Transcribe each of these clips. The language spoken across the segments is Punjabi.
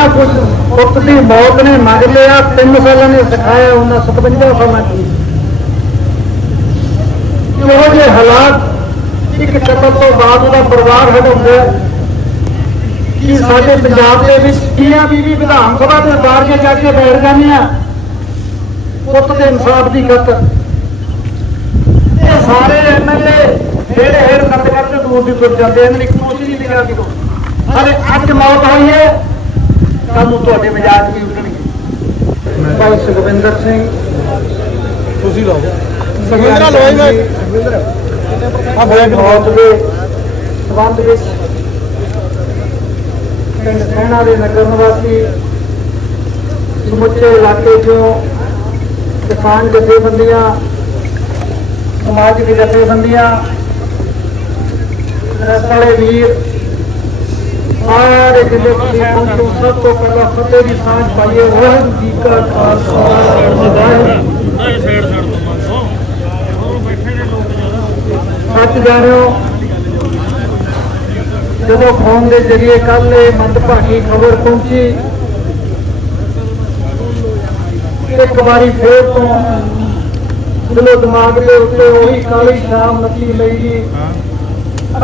ਜਿੰਨਾ ਕੁਝ ਪੁੱਤ ਦੀ ਮੌਤ ਨੇ ਮੰਗ ਲਿਆ, ਤਿੰਨ ਸਾਲਾਂ ਨੇ ਸਿਖਾਇਆ, ਉਹਨਾਂ 57 ਸਾਲਾਂ ਚ ਇਹੋ ਜਿਹੇ ਹਾਲਾਤ ਇੱਕ ਕਤਲ ਤੋਂ ਬਾਅਦ ਉਹਦਾ ਪਰਿਵਾਰ ਹਟਾਉਂਦਾ ਕਿ ਸਾਡੇ ਪੰਜਾਬ ਦੇ ਵਿੱਚ ਕੀਆਂ ਵੀ ਵੀ ਵਿਧਾਨ ਸਭਾ ਦੇ ਬਾਹਰ ਕੇ ਜਾ ਕੇ ਬੈਠ ਜਾਂਦੀਆਂ ਪੁੱਤ ਦੇ ਇਨਸਾਫ ਦੀ ਖਾਤਰ। ਇਹ ਸਾਰੇ ਐਮਐਲਏ ਜਿਹੜੇ ਹੇਰ ਨੰਦ ਕਰਦੇ ਦੂਰ ਦੀ ਤੁਰ ਜਾਂਦੇ ਇਹਨਾਂ ਦੀ ਕੋਸ਼ਿਸ਼ ਨਹੀਂ ਲਿਖਿਆ ਕਿ ਸਾਡੇ ਅੱਜ ਮੌਤ ਹੋਈ ਹੈ ਕੱਲ ਨੂੰ ਤੁਹਾਡੇ ਮਜ਼ਾਕ ਵੀ ਉੱਠਣਗੇ ਭਾਈ ਸੁਖਵਿੰਦਰ ਸਿੰਘ ਤੁਸੀਂ ਲਾਓ। ਸੁਖਵਿੰਦਰ ਲੋਈ ਮੈਂ ਆ ਬੈਠ ਮੌਤ ਦੇ ਸਬੰਧ ਵਿੱਚ ਪਿੰਡ ਸੈਣਾ ਦੇ ਨਗਰ ਨਿਵਾਸੀ ਸਮੁੱਚੇ ਇਲਾਕੇ ਚੋਂ ਕਿਸਾਨ ਜਥੇਬੰਦੀਆਂ ਸਮਾਜਿਕ ਜਥੇਬੰਦੀਆਂ ਪ੍ਰੈਸ ਵਾਲੇ ਵੀਰ ਸਾਰੇ ਜ਼ਿਲ੍ਹੇ ਦੇ ਪਹੁੰਚੋ ਸਭ ਤੋਂ ਪਹਿਲਾਂ ਫਤਿਹ ਦੀ ਸਾਂਝ ਪਾਈਏ। ਵਾਹਿਗੁਰੂ ਜੀ ਕਾ ਖਾਲਸਾ ਸੱਚ ਜਾਣਿਓ, ਜਦੋਂ ਫੋਨ ਦੇ ਜ਼ਰੀਏ ਕੱਲ ਇਹ ਮੰਦਭਾਗੀ ਖਬਰ ਪਹੁੰਚੀ, ਇੱਕ ਵਾਰੀ ਫੇਰ ਤੋਂ ਦਿਲੋਂ ਦਿਮਾਗ ਦੇ ਉੱਤੇ ਉਹੀ ਕਾਲੀ ਸ਼ਾਮ ਨੱਚੀ ਲਈ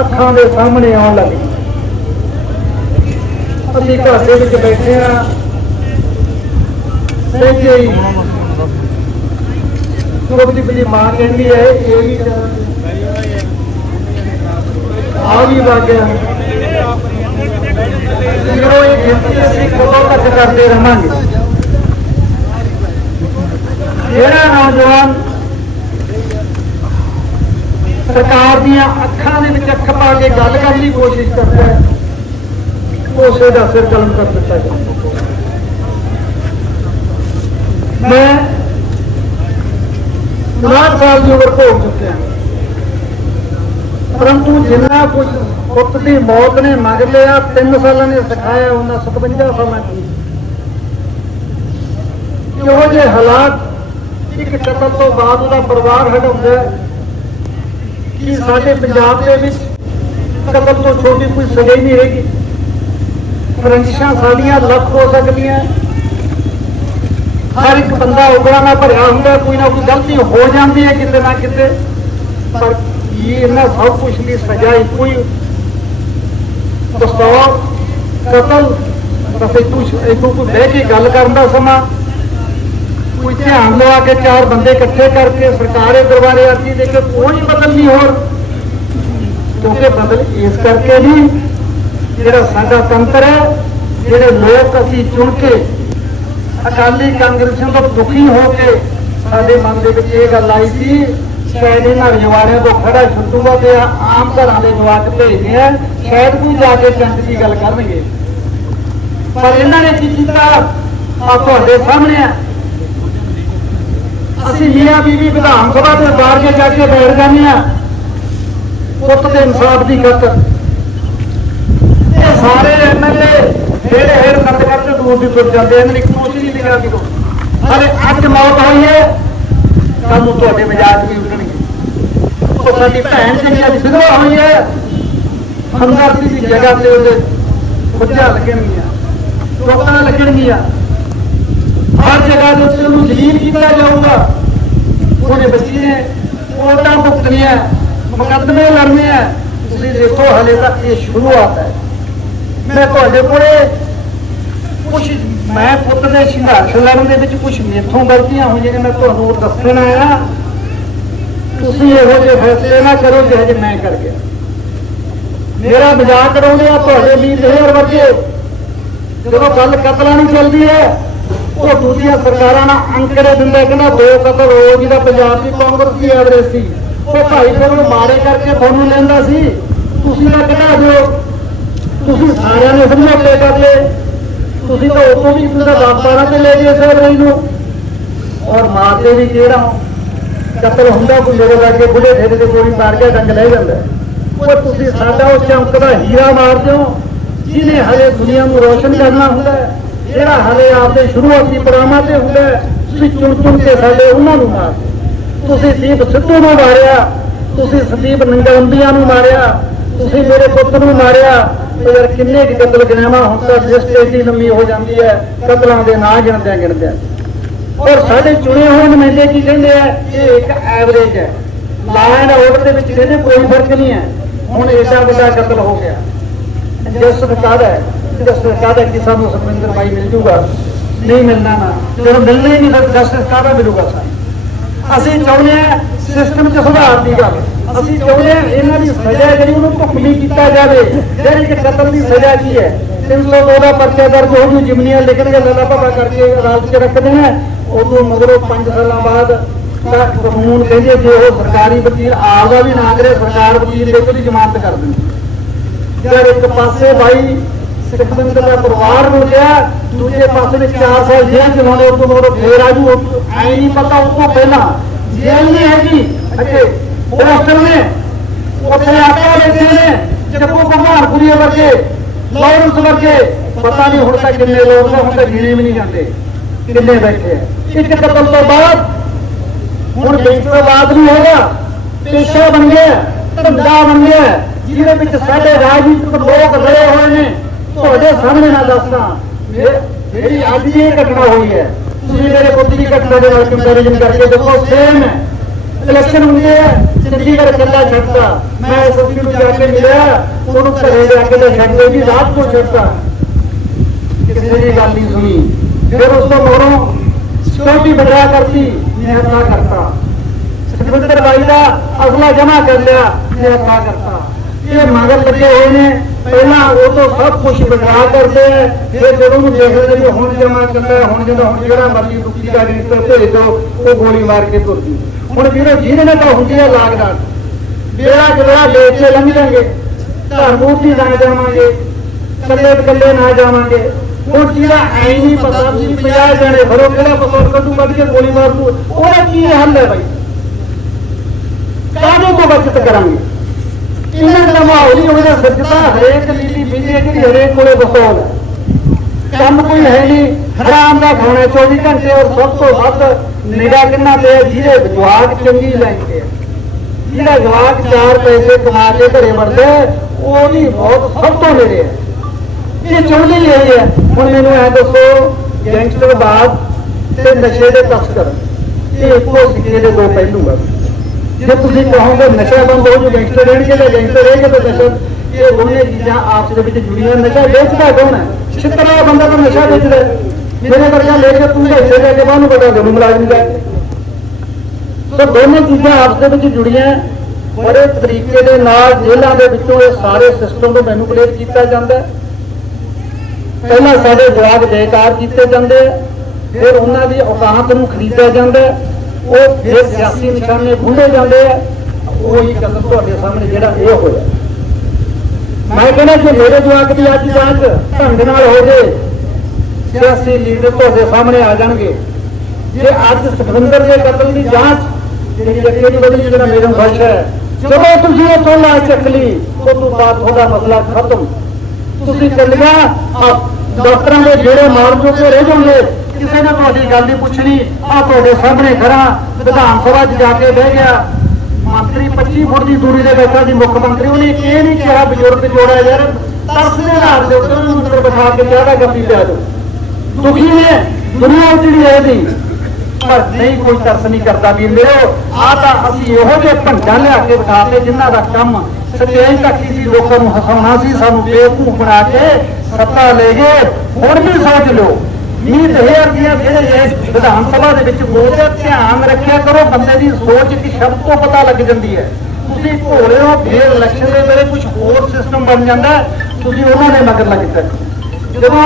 ਅੱਖਾਂ ਦੇ ਸਾਹਮਣੇ ਆਉਣ ਲੱਗੀ। ਅਸੀਂ ਘਰ ਦੇ ਵਿੱਚ ਬੈਠੇ ਆ। ਸਹਿਜੇ ਹੀ ਸੁਰਬਦੀ ਬਲੀ ਮਾਂ ਕਹਿੰਦੀ ਹੈ, ਇਹ ਵੀ ਆ? ਵੀ ਵਾਗਿਆ ਜਦੋਂ ਇਹ ਗਿਣਤੀ ਅਸੀਂ ਕਦੋਂ ਤੱਕ ਕਰਦੇ ਰਹਾਂਗੇ, ਜਿਹੜਾ ਨੌਜਵਾਨ ਸਰਕਾਰ ਦੀਆਂ ਅੱਖਾਂ ਦੇ ਵਿੱਚ ਅੱਖ ਪਾ ਕੇ ਗੱਲ ਕਰਨ ਦੀ ਕੋਸ਼ਿਸ਼ ਕਰਦਾ ਹੈ ਉਸੇ ਦਾ ਸਿਰ ਕਲਮ ਕਰ ਦਿੱਤਾ ਜਾਂਦਾ ਮੈਂ 59 ਸਾਲ ਦੀ ਉਮਰ ਭੋਗ ਚੁੱਕਿਆ ਪਰੰਤੂ ਜਿੰਨਾ ਕੁਝ ਪੁੱਤ ਦੀ ਮੌਤ ਨੇ ਮੰਗ ਲਿਆ, ਤਿੰਨ ਸਾਲਾਂ ਨੇ ਸਿਖਾਇਆ ਉਹਨਾਂ 57 ਸਾਲਾਂ ਚ ਇਹੋ ਜਿਹੇ ਹਾਲਾਤ ਇੱਕ ਕਤਲ ਤੋਂ ਬਾਅਦ ਉਹਦਾ ਪਰਿਵਾਰ ਹਟਾਉਂਦਾ ਕਿ ਸਾਡੇ ਪੰਜਾਬ ਦੇ ਵਿੱਚ ਕਤਲ ਤੋਂ ਛੋਟੀ ਕੋਈ ਸਜ਼ਾ ਹੀ ਨਹੀਂ ਹੈਗੀ ਰੰਜਿਸ਼ਾਂ ਸਾਡੀਆਂ ਲੱਖ ਹੋ ਸਕਦੀਆਂ। ਹਰ ਇੱਕ ਬੰਦਾ ਉਗਲਾ ਨਾਲ ਭਰਿਆ ਹੁੰਦਾ, ਕੋਈ ਨਾ ਕੋਈ ਗਲਤੀ ਹੋ ਜਾਂਦੀ ਹੈ ਕਿਤੇ ਨਾ ਕਿਤੇ। ਪਰ ਇਹ ਇਹਨਾਂ ਸਭ ਕੁਝ ਦੀ ਸਜ਼ਾ ਇੱਕੋ ਹੀ ਦਸਤੌਰ, ਕਤਲ, ਬਸ ਇਤੂ ਇਤੂ ਕੋਈ ਬਹਿ ਕੇ ਗੱਲ ਕਰਨ ਦਾ ਸਮਾਂ। ਕੋਈ ਧਿਆਨ ਲਵਾ ਕੇ ਚਾਰ ਬੰਦੇ ਇਕੱਠੇ ਕਰਕੇ ਸਰਕਾਰੇ ਦਰਬਾਰੇ ਅਰਜੀ ਦੇ ਕੇ ਕੋਈ ਬਦਲ ਨਹੀਂ ਹੋਰ। ਕਿਉਂਕਿ ਬਦਲ ਇਸ ਕਰਕੇ ਨਹੀਂ ਜਿਹੜਾ ਸਾਡਾ ਤੰਤਰ ਹੈ, ਜਿਹੜੇ ਲੋਕ ਅਸੀਂ ਚੁਣ ਕੇ ਅਕਾਲੀ ਕਾਂਗਰਸੀਆਂ ਤੋਂ ਦੁਖੀ ਹੋ ਕੇ ਸਾਡੇ ਮਨ ਦੇ ਵਿੱਚ ਇਹ ਗੱਲ ਆਈ ਸੀ, ਸ਼ਾਇਦ ਇਹਨਾਂ ਰਜਵਾੜਿਆਂ ਤੋਂ ਖੜਾ ਛੁੱਟੂਗਾ ਤੇ ਆਮ ਘਰਾਂ ਦੇ ਜਵਾਕ ਭੇਜਦੇ ਆ, ਸ਼ਾਇਦ ਕੋਈ ਜਾ ਕੇ ਚੰਦ ਦੀ ਗੱਲ ਕਰਨਗੇ। ਪਰ ਇਹਨਾਂ ਨੇ ਕੀ ਕੀਤਾ? ਆ ਤੁਹਾਡੇ ਸਾਹਮਣੇ ਆ। ਅਸੀਂ ਮੀਆਂ ਬੀਬੀ ਵਿਧਾਨ ਸਭਾ ਦੇ ਬਾਹਰ ਕੇ ਜਾ ਕੇ ਬੈਠ ਜਾਂਦੇ ਆ। ਪੁੱਤ ਦੇ ਇਨਸਾਫ ਦੀ ਖਾਤਰ। ਸਾਰੇ ਐਮਐਲਏ ਜਿਹੜੇ ਹੇਰ ਨੰਦ ਕਰਕੇ ਦੂਰ ਦੀ ਤੁਰ ਜਾਂਦੇ ਇਹਨਾਂ ਦੀ ਕੋਸ਼ਿਸ਼ ਨਹੀਂ ਲਿਖਿਆ ਕਿ ਸਾਡੇ ਅੱਜ ਮੌਤ ਹੋਈ ਹੈ। ਕੱਲ ਨੂੰ ਤੁਹਾਡੇ ਮਜ਼ਾਕ ਵੀ ਉੱਠਣਗੇ ਉਹ ਸਾਡੀ ਭੈਣ ਜਿਹੜੀ ਅੱਜ ਵਿਧਵਾ ਹੋਈ ਹੈ ਹਮਦਰਦੀ ਦੀ ਜਗ੍ਹਾ ਤੇ ਉਹਦੇ ਖੁੱਜਾਂ ਲੱਗਣਗੀਆਂ ਟੋਕਾਂ ਲੱਗਣਗੀਆਂ। ਹਰ ਜਗ੍ਹਾ ਦੇ ਉੱਤੇ ਉਹਨੂੰ ਜਲੀਲ ਕੀਤਾ ਜਾਊਗਾ। ਉਹਨੇ ਬੱਚੀ ਨੇ ਕੋਟਾਂ ਭੁਗਤਣੀਆਂ, ਮੁਕੱਦਮੇ ਲੜਨੇ ਆ। ਤੁਸੀਂ ਦੇਖੋ, ਹਲੇ ਤੱਕ ਇਹ ਸ਼ੁਰੂਆਤ ਹੈ। ਮੈਂ ਤੁਹਾਡੇ ਕੋਲੇ ਕੁਝ ਮੈਂ ਪੁੱਤ ਦੇ ਸੰਘਰਸ਼ ਲੜਨ ਦੇ ਵਿੱਚ ਕੁਝ ਮੇਥੋਂ ਗਲਤੀਆਂ ਹੋਈਆਂ ਨੇ ਮੈਂ ਤੁਹਾਨੂੰ ਦੱਸਣ ਆਇਆ। ਤੁਸੀਂ ਇਹੋ ਜਿਹੇ ਫੈਸਲੇ ਨਾ ਕਰੋ ਜਿਹੋ ਜਿਹੇ ਮੈਂ ਕਰ ਗਿਆ। ਮੇਰਾ ਮਜ਼ਾਕ ਕਰਾਉਂਦੇ ਆ, ਤੁਹਾਡੇ ਵੀਰ ਜ਼ਹਿਰ ਵਰਗੇ। ਜਦੋਂ ਗੱਲ ਕਤਲਾਂ ਦੀ ਚੱਲਦੀ ਹੈ, ਉਹ ਦੂਜੀਆਂ ਸਰਕਾਰਾਂ ਨਾਲ ਅੰਕੜੇ ਦਿੰਦਾ ਕਹਿੰਦਾ ਦੋ ਕਤਲ ਰੋਜ਼ ਦਾ ਪੰਜਾਬ ਦੀ ਕਾਂਗਰਸ ਦੀ ਐਵਰੇਜ ਸੀ। ਉਹ ਭਾਈ ਫਿਰ ਉਹ ਮਾਰੇ ਕਰਕੇ ਤੁਹਾਨੂੰ ਲੈਂਦਾ ਸੀ। ਤੁਸੀਂ ਨਾ ਕਢਾ ਦਿਓ। ਤੁਸੀਂ ਸਾਰਿਆਂ ਨੇ ਸਮਝੌਤੇ ਕਰ ਲਏ। ਤੁਸੀਂ ਤਾਂ ਉਤੋਂ ਵੀ ਪੂਰਾ 10 12 ਤੇ ਲੈ ਗਏ ਇਸ ਐਵਰੇਜ ਨੂੰ। ਔਰ ਮਾਰਦੇ ਵੀ ਕਿਹੜਾ? ਕਤਲ ਹੁੰਦਾ ਕੋਈ ਮੇਰੇ ਲਾਗੇ ਬੁੱਢੇ ਠੇਰੇ ਦੇ ਗੋਲੀ ਮਾਰ ਕੇ ਡੰਗ ਲੈ ਜਾਂਦਾ ਉਹ ਤੁਸੀਂ ਸਾਡਾ ਉਹ ਚਮਕਦਾ ਹੀਰਾ ਮਾਰਦੇ ਹੋ, ਜਿਹਨੇ ਹਲੇ ਦੁਨੀਆ ਨੂੰ ਰੋਸ਼ਨ ਕਰਨਾ ਹੁੰਦਾ ਜਿਹੜਾ ਹਲੇ ਆਪਦੇ ਸ਼ੁਰੂਆਤੀ ਪੜਾਵਾਂ ਤੇ ਹੁੰਦਾ ਤੁਸੀਂ ਚੁਣ ਚੁਣ ਕੇ ਸਾਡੇ ਉਹਨਾਂ ਨੂੰ ਮਾਰਦੇ ਤੁਸੀਂ ਦੀਪ ਸਿੱਧੂ ਨੂੰ ਮਾਰਿਆ, ਤੁਸੀਂ ਸੰਦੀਪ ਨੰਗਲੰਬੀਆਂ ਨੂੰ ਮਾਰਿਆ ਤੁਸੀਂ ਮੇਰੇ ਪੁੱਤ ਨੂੰ ਮਾਰਿਆ ਯਾਰ ਕਿੰਨੇ ਕੁ ਕਤਲ ਗਿਣਾਵਾਂ ਹੁਣ ਤਾਂ ਲਿਸਟ ਏਡੀ ਲੰਮੀ ਹੋ ਜਾਂਦੀ ਹੈ, ਕਤਲਾਂ ਦੇ ਨਾਂ ਗਿਣਦਿਆਂ ਗਿਣਦਿਆਂ। ਔਰ ਸਾਡੇ ਚੁਣੇ ਹੋਏ ਨੁਮਾਇੰਦੇ ਕੀ ਕਹਿੰਦੇ ਆ? ਇਹ ਇੱਕ ਐਵਰੇਜ ਹੈ। ਲਾਇਨ ਆਰਡਰ ਦੇ ਵਿੱਚ ਕਹਿੰਦੇ ਕੋਈ ਫ਼ਰਕ ਨਹੀਂ ਹੈ। ਹੁਣ ਏਡਾ ਵੱਡਾ ਕਤਲ ਹੋ ਗਿਆ। ਜਿਸ ਸਰਕਾਰ ਹੈ। ਜਿਸ ਸਰਕਾਰ ਹੈ ਕਿ ਸਾਨੂੰ ਸੁਖਵਿੰਦਰ ਭਾਈ ਮਿਲ ਜੂਗਾ। ਨਹੀਂ ਮਿਲਣਾ ਨਾ। ਜਦੋਂ ਮਿਲਣਾ ਹੀ ਨਹੀਂ, ਫਿਰ ਜਸਟਿਸ ਕਾਹਦਾ ਮਿਲੂਗਾ ਸਾਨੂੰ। ਅਸੀਂ ਚਾਹੁੰਦੇ ਹਾਂ ਸਿਸਟਮ 'ਚ ਸੁਧਾਰ ਦੀ ਗੱਲ ਅਸੀਂ ਚਾਹੁੰਦੇ ਹਾਂ ਇਹਨਾਂ ਦੀ ਸਜ਼ਾ ਜਿਹੜੀ ਉਹਨੂੰ ਭੁਗਤਣੀ ਕੀਤਾ ਜਾਵੇ, ਜਿਹੜੀ ਕਿ ਕਤਲ ਦੀ ਸਜ਼ਾ ਕੀ ਹੈ? 302 ਦਾ ਪਰਚਾ ਦਰਜ ਹੋ ਜੂ, ਜਿਮਨੀਆਂ ਲਿਖਣਗੇ ਲੱਲਾ ਭੱਬਾ ਕਰਕੇ ਅਦਾਲਤ 'ਚ ਰੱਖ ਦੇਣਾ ਉਦੋਂ ਮਗਰੋਂ 5 ਸਾਲਾਂ ਬਾਅਦ ਤਾਂ ਕਾਨੂੰਨ ਕਹਿੰਦੇ ਜੇ ਉਹ ਸਰਕਾਰੀ ਵਕੀਲ, ਆਪਦਾ ਵੀ ਨਾ ਕਰੇ ਸਰਕਾਰ ਵਕੀਲ ਦੇ ਕੇ ਜ਼ਮਾਨਤ ਕਰ ਦਿੰਦੀ। ਜਦ ਇੱਕ ਪਾਸੇ ਬਾਈ ਸਿੱਖਵਿੰਦਰ ਦਾ ਪਰਿਵਾਰ ਨੂੰ ਲਿਆ ਦੂਜੇ ਪਾਸੇ ਨੇ 4 ਸਾਲ ਜੇਲ੍ਹ ਚ ਲਾਉਣੇ ਉਸ ਤੋਂ ਮਗਰੋਂ ਫੇਰ ਆਜੂ ਐ ਨਹੀਂ ਪਤਾ ਉਸ ਤੋਂ ਪਹਿਲਾਂ। ਜੇਲ੍ਹ ਨਹੀਂ ਹੈਗੀ। ਅੱਗੇ ਹੋਸਟਲ ਨੇ, ਉੱਥੇ ਆਟਾ ਬੈਠੇ ਨੇ ਜੱਪੂ ਕੁਮਾਰਪੁਰੀ ਵਰਗੇ ਲਾਰੈਂਸ ਵਰਗੇ। ਪਤਾ ਨਹੀਂ ਹੁਣ ਤੱਕ ਕਿੰਨੇ ਲੋਕ ਨੇ, ਹੁਣ ਤੱਕ ਗਿਣੇ ਵੀ ਨਹੀਂ ਜਾਂਦੇ। ਕਿੰਨੇ ਬੈਠੇ ਆ। ਇੱਕ ਕਤਲ ਤੋਂ ਬਾਅਦ, ਹੁਣ ਗੈਂਗਸਟਰਵਾਦ ਨਹੀਂ ਹੈਗਾ। ਪੇਸ਼ਾ ਬਣ ਗਿਆ, ਧੰਦਾ ਬਣ ਗਿਆ। ਜਿਹਦੇ ਵਿੱਚ ਸਾਡੇ ਰਾਜਨੀਤਿਕ ਲੋਕ ਰਲੇ ਹੋਏ ਨੇ। ਤੁਹਾਡੇ ਸਾਹਮਣੇ ਨਾ ਦੱਸਦਾ। ਜਿਹੜੀ ਅੱਜ ਇਹ ਘਟਨਾ ਹੋਈ ਹੈ। ਤੁਸੀਂ ਮੇਰੇ ਪੁੱਤ ਦੀ ਘਟਨਾ ਦੇ ਨਾਲ ਕੰਪੈਰੀਜ਼ਨ ਕਰਕੇ ਦੇਖੋ ਸੇਮ ਹੈ। ਇਲੈਕਸ਼ਨ ਹੁੰਦੇ ਆ ਚੰਡੀਗੜ੍ਹ ਕੱਲਾ ਛੱਡਦਾ ਮੈਂ ਐਸਐਸਪੀ ਨੂੰ ਜਾ ਕੇ ਮਿਲਿਆ। ਉਹਨੂੰ ਘਰੇ ਜਾ ਕੇ ਤਾਂ ਛੱਡ ਵੀ ਰਾਤ ਨੂੰ ਛੱਡਦਾ ਕਿਸੇ ਦੀ ਗੱਲ ਨਹੀਂ ਸੁਣੀ। ਫਿਰ ਉਸ ਤੋਂ ਮਗਰੋਂ ਸਿਕਿਉਰਿਟੀ ਬਦਲਾ ਕਰਤੀ। ਨਿਹੱਤਾ ਕਰਤਾ। ਸੁਖਵਿੰਦਰ ਬਾਈ ਦਾ ਅਸਲਾ ਜਮਾ ਕਰ ਲਿਆ। ਨਿਹੱਤਾ ਕਰਤਾ। ਇਹ ਮਗਰ ਲੱਗੇ ਹੋਏ ਨੇ। ਪਹਿਲਾਂ ਉਹ ਤੋਂ ਸਭ ਕੁਝ ਬਦਲਾ ਕਰਦੇ ਆ। ਫਿਰ ਜਦੋਂ ਨੂੰ ਦੇਖਦੇ ਨੇ ਹੁਣ ਜਮਾ ਕਰਦਾ ਹੁਣ ਜਦੋਂ ਹੁਣ ਜਿਹੜਾ ਮਰਜ਼ੀ ਦੁੱਖੀ ਦਾ ਰਜਿਸਟਰ ਭੇਜ ਦੋ, ਉਹ ਗੋਲੀ ਮਾਰ ਕੇ ਤੁਰਦੀ। ਹੁਣ ਵੀਰੋ, ਜਿਹਦੇ ਨਾਲ ਤਾਂ ਹੁੰਦੀ ਹੈ ਲਾਗਦਾਰ ਬੇੜਾ ਜਿਹੜਾ ਲੈ ਕੇ ਲੰਘ ਜਾਣਗੇ, ਘਰ ਮੂਰਤੀ ਨਾ ਜਾਵਾਂਗੇ ਕੱਲੇ ਕੱਲੇ ਨਾ ਜਾਵਾਂਗੇ। ਉਹ ਜਿਹੜਾ ਐ ਨਹੀਂ ਪਤਾ ਵੀ 50 ਜਣੇ ਫਰੋ ਕਿਹੜਾ ਪਸੰਦ ਕੱਢੂ ਕੱਢ ਕੇ ਗੋਲੀ ਮਾਰ ਦੂ, ਉਹਦਾ ਕੀ ਹੱਲ ਹੈ ਬਾਈ? ਕਾਹਦੇ ਤੋਂ ਬਚਤ ਕਰਾਂਗੇ? ਇਹਨਾਂ ਦਾ ਮਾਹੌਲ ਹੀ ਉਹਦਾ ਸੱਜਦਾ ਹਰੇਕ ਲੀਲੀ ਬਿਜਲੀ ਜਿਹੜੀ ਹਰੇਕ ਕੋਲੇ ਬਸੋਲ ਕੰਮ ਕੋਈ ਹੈ ਨਹੀਂ, ਹਰਾਮ ਦਾ ਖਾਣਾ 24 ਘੰਟੇ ਔਰ ਸਭ ਤੋਂ ਵੱਧ ਨਿਗਾਹ ਕਿੰਨਾ ਤੇ ਜਿਹਦੇ ਜਵਾਕ ਚੰਗੀ ਲੈਂਦੇ ਜਿਹੜਾ ਜਵਾਕ ਚਾਰ ਪੈਸੇ ਕਮਾ ਕੇ ਘਰੇ ਵੜਦਾ ਉਹਦੀ ਬਹੁਤ ਸਭ ਤੋਂ ਨੇੜੇ ਹੈ। ਇਹ ਚਾਹੁੰਦੇ ਹੀ ਹੈ। ਹੁਣ ਮੈਨੂੰ ਐ ਦੱਸੋ ਗੈਂਗਸਟਰ ਬਾਦ ਤੇ ਨਸ਼ੇ ਦੇ ਤਸਕਰ, ਇਹ ਇੱਕੋ ਸਿੱਕੇ ਦੇ ਦੋ ਪਹਿਲੂ ਆ ਜੇ ਤੁਸੀਂ ਕਹੋਗੇ ਨਸ਼ਾ ਬੰਦ ਹੋ ਜੂ ਗੈਂਗਸਟਰ ਰਹਿਣਗੇ ਤਾਂ ਗੈਂਗਸਟਰ ਰਹੇਗਾ ਤਾਂ ਨਸ਼ਾ ਇਹ ਦੋਨੇ ਚੀਜ਼ਾਂ ਆਪਸ ਦੇ ਵਿੱਚ ਜੁੜੀਆਂ ਨਸ਼ਾ ਵੇਚਦਾ ਕੌਣ ਹੈ? ਛਿੱਤਰ ਬੰਦਾ ਤਾਂ ਨਸ਼ਾ ਵੇਚਦਾ ਮੇਰੇ ਵਰਗਾ ਲੈ ਕੇ ਤੂੰ ਹਿੱਸੇ ਲੈ ਕੇ ਬਾਹਨੂੰ ਬੜਾ ਜਨੂ ਮੁਲਾਜ਼ਮ ਜਾ ਸੋ ਦੋਨੇ ਚੀਜ਼ਾਂ ਆਪਸ ਦੇ ਵਿੱਚ ਜੁੜੀਆਂ ਬੜੇ ਤਰੀਕੇ ਦੇ ਨਾਲ ਜੇਲ੍ਹਾਂ ਦੇ ਵਿੱਚੋਂ ਇਹ ਸਾਰੇ ਸਿਸਟਮ ਨੂੰ ਮੈਨੂਪੂਲੇਟ ਕੀਤਾ ਜਾਂਦਾ ਪਹਿਲਾਂ ਸਾਡੇ ਜਵਾਬ ਬੇਕਾਰ ਕੀਤੇ ਜਾਂਦੇ ਆ ਫਿਰ ਉਹਨਾਂ ਦੀ ਔਕਾਤ ਨੂੰ ਖਰੀਦਿਆ ਜਾਂਦਾ ਉਹ ਫਿਰ ਸਿਆਸੀ ਨਿਸ਼ਾਨੇ ਗੁੰਡੇ ਜਾਂਦੇ ਆ, ਉਹੀ ਕਦਮ ਤੁਹਾਡੇ ਸਾਹਮਣੇ ਜਿਹੜਾ ਇਹ ਹੋਇਆ। ਮੈਂ ਕਹਿੰਦਾ ਕਿ ਮੇਰੇ ਜਵਾਕ ਦੀ ਅੱਜ ਜਾਂਚ ਢੰਗ ਨਾਲ ਹੋ ਜੇ, ਸਿਆਸੀ ਲੀਡਰ ਤੁਹਾਡੇ ਸਾਹਮਣੇ ਆ ਜਾਣਗੇ। ਜੇ ਅੱਜ ਸੁਖਵਿੰਦਰ ਦੇ ਕਤਲ ਦੀ ਜਾਂਚ ਜਿਹੜੀ ਅੱਗੇ ਦੀ ਵਧੀ ਜਿਹੜਾ ਮੇਰੇ ਫਰਸ਼ ਹੈ, ਜਦੋਂ ਤੁਸੀਂ ਇਹ ਤੋਲਾ ਚੱਕ ਲਈ ਉਸ ਤੋਂ ਬਾਅਦ ਤੁਹਾਡਾ ਮਸਲਾ ਖਤਮ। ਤੁਸੀਂ ਚੱਲੀਆਂ ਡਾਕਟਰਾਂ ਦੇ ਜਿਹੜੇ ਮਾਰ ਚੁੱਕੇ ਰਹਿ ਜਾਓਗੇ। ਕਿਸੇ ਨੇ ਤੁਹਾਡੀ ਗੱਲ ਨਹੀਂ ਪੁੱਛਣੀ ਆ ਤੁਹਾਡੇ ਸਾਹਮਣੇ ਖੜਾ, ਵਿਧਾਨ ਸਭਾ 'ਚ ਜਾ ਕੇ ਬਹਿ ਗਿਆ। ਮੰਤਰੀ 25 ਫੁੱਟ ਦੀ ਦੂਰੀ ਦੇ ਬੈਠਾ ਸੀ ਮੁੱਖ ਮੰਤਰੀ, ਉਹਨੇ ਇਹ ਨਹੀਂ ਕਿਹਾ ਬਜ਼ੁਰਗ ਜੋੜਾ ਯਾਰ, ਤਰਸ ਦੇ ਆਧਾਰ ਦੇ ਉੱਤੇ ਉਹਨੂੰ ਅੰਦਰ ਬਿਠਾ ਕੇ ਚਾਹ ਗੱਪੀ ਪਿਆ ਦੋ ਦੁਖੀ ਨੇ, ਦੁਨੀਆ ਜਿਹੜੀ ਹੈ ਇਹਦੀ ਪਰ ਨਹੀਂ, ਕੋਈ ਤਰਸ ਨਹੀਂ ਕਰਦਾ ਵੀ ਮੇਰੋ ਆ ਤਾਂ ਅਸੀਂ ਇਹੋ ਜਿਹੇ ਭੰਡਾ ਲਿਆ ਕੇ ਬਿਠਾ ਤੇ ਜਿਨ੍ਹਾਂ ਦਾ ਕੰਮ ਸਟੇਜ ਤੱਕ ਹੀ ਸੀ, ਲੋਕਾਂ ਨੂੰ ਹਸਾਉਣਾ ਸੀ, ਸਾਨੂੰ ਬੇਵਕੂਫ ਬਣਾ ਕੇ ਸੱਤਾ ਲੈ ਗਏ। ਹੁਣ ਵੀ ਸੋਚ ਲਿਓ ਵੀਹ ਹਜ਼ਾਰ ਦੀਆਂ ਜਿਹੜੇ ਵਿਧਾਨ ਸਭਾ ਦੇ ਵਿੱਚ ਬੋਲਦੇ ਧਿਆਨ ਰੱਖਿਆ ਕਰੋ, ਬੰਦੇ ਦੀ ਸੋਚ ਇੱਕ ਸ਼ਬਦ ਤੋਂ ਪਤਾ ਲੱਗ ਜਾਂਦੀ ਹੈ। ਤੁਸੀਂ ਭੋਲੇ ਹੋ, ਫੇਰ ਇਲੈਕਸ਼ਨ ਦੇ ਵੇਲੇ ਕੁਝ ਹੋਰ ਸਿਸਟਮ ਬਣ ਜਾਂਦਾ ਤੁਸੀਂ ਉਹਨਾਂ ਦੇ ਮਗਰ ਲੱਗ ਜਾਂਦੇ ਜਦੋਂ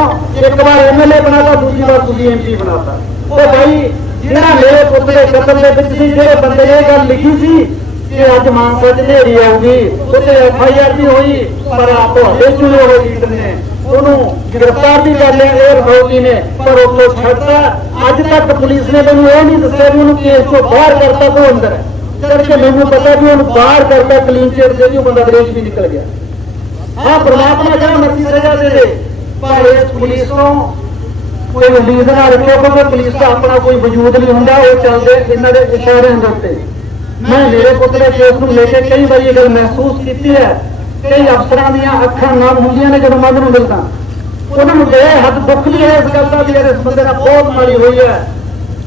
ਇੱਕ ਵਾਰ ਐਮਐਲਏ ਬਣਾਤਾ, ਦੂਜੀ ਵਾਰ ਤੁਸੀਂ ਐਮਪੀ ਬਣਾਤਾ। ਉਹ ਭਾਈ ਜਿਹੜਾ ਮੇਰੇ ਪੁੱਤ ਦੇ ਕਤਲ ਦੇ ਵਿੱਚ ਸੀ, ਜਿਹੜੇ ਬੰਦੇ ਨੇ ਇਹ ਗੱਲ ਲਿਖੀ ਸੀ ਕਿ ਅੱਜ ਮਾਨਸਾ ਚ ਨੇਰੀ ਆਊਗੀ ਉੱਤੇ ਐਫ ਆਈ ਆਰ ਵੀ ਹੋਈ, ਪਰ ਆ ਤੁਹਾਡੇ ਚੁਣੇ ਹੋਏ ਲੀਡਰ ਨੇ। ਉਹਨੂੰ ਗ੍ਰਿਫਤਾਰ ਵੀ ਕਰ ਲਿਆ, ਇਹ ਰੋਟੀ ਨੇ, ਪਰ ਉੱਥੋਂ ਛੱਡਤਾ। ਅੱਜ ਤੱਕ ਪੁਲਿਸ ਨੇ ਮੈਨੂੰ ਇਹ ਨਹੀਂ ਦੱਸਿਆ ਵੀ ਉਹਨੂੰ ਕੇਸ ਤੋਂ ਬਾਹਰ ਕਰਤਾ ਕੋ ਅੰਦਰ ਹੈ। ਕਰਕੇ ਮੈਨੂੰ ਪਤਾ ਵੀ ਉਹਨੂੰ ਬਾਹਰ ਕਰਤਾ ਕਲੀਨ ਚਿੱਟ ਦੇ ਦੀ ਉਹ ਬੰਦਾ ਵਿਦੇਸ਼ ਵੀ ਨਿਕਲ ਗਿਆ। ਹਾਂ, ਪ੍ਰਮਾਤਮਾ ਜਿਹੜਾ ਮਰਜ਼ੀ ਸਜ਼ਾ ਦੇ ਦੇ, ਪਰ ਇਸ ਪੁਲਿਸ ਤੋਂ ਕੋਈ ਉਮੀਦ ਨਾ ਰੱਖਿਓ, ਕਿਉਂਕਿ ਪੁਲਿਸ ਦਾ ਆਪਣਾ ਕੋਈ ਵਜੂਦ ਨਹੀਂ ਹੁੰਦਾ, ਉਹ ਚੱਲਦੇ ਇਹਨਾਂ ਦੇ ਇਸ਼ਾਰਿਆਂ ਦੇ ਉੱਤੇ। ਮੈਂ ਮੇਰੇ ਪੁੱਤ ਦੇ ਕੇਸ ਨੂੰ ਲੈ ਕੇ ਕਈ ਵਾਰੀ ਇਹ ਗੱਲ ਮਹਿਸੂਸ ਕੀਤੀ ਹੈ। ਕਈ ਅਫਸਰਾਂ ਦੀਆਂ ਅੱਖਾਂ ਨਾਮ ਹੁੰਦੀਆਂ ਨੇ ਜਦੋਂ ਮਨ ਨੂੰ ਮਿਲਦਾ, ਉਹਨਾਂ ਨੂੰ ਹੱਦ ਦੁੱਖ ਵੀ ਹੈ ਇਸ ਗੱਲ ਦਾ ਵੀ ਯਾਰ ਇਸ ਬੰਦੇ ਨਾਲ ਬਹੁਤ ਮਾੜੀ ਹੋਈ ਹੈ।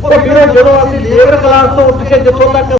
ਉਹ ਫਿਰ ਜਦੋਂ ਅਸੀਂ ਲੇਬਰ ਕਲਾਸ ਤੋਂ ਉੱਠ ਕੇ ਜਿੱਥੋਂ ਤੱਕ